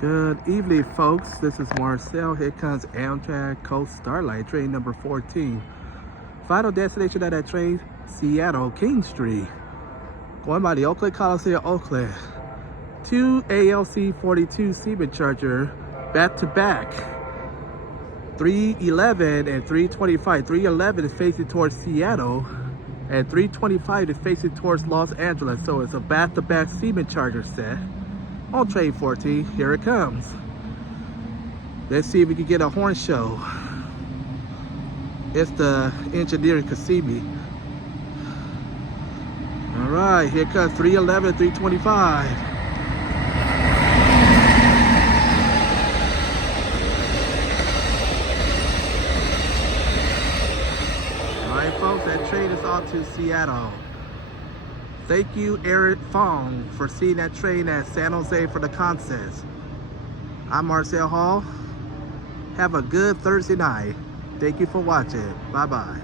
Good evening, folks. This is Marcel. Here comes Amtrak Coast Starlight, train number 14. Final destination of that train, Seattle, King Street. Going by the Oakland Coliseum, Oakland. 2 ALC-42 Seaman Charger, back-to-back. 311 and 325. 311 is facing towards Seattle, and 325 is facing towards Los Angeles. So it's a back-to-back Seaman Charger set. On train 14, here it comes. Let's see if we can get a horn show. It's the engineering can see me. All right, here comes 311, 325. All right, folks, that train is off to Seattle. Thank you, Eric Fong, for seeing that train at San Jose for the contest. I'm Marcel Hall. Have a good Thursday night. Thank you for watching. Bye-bye.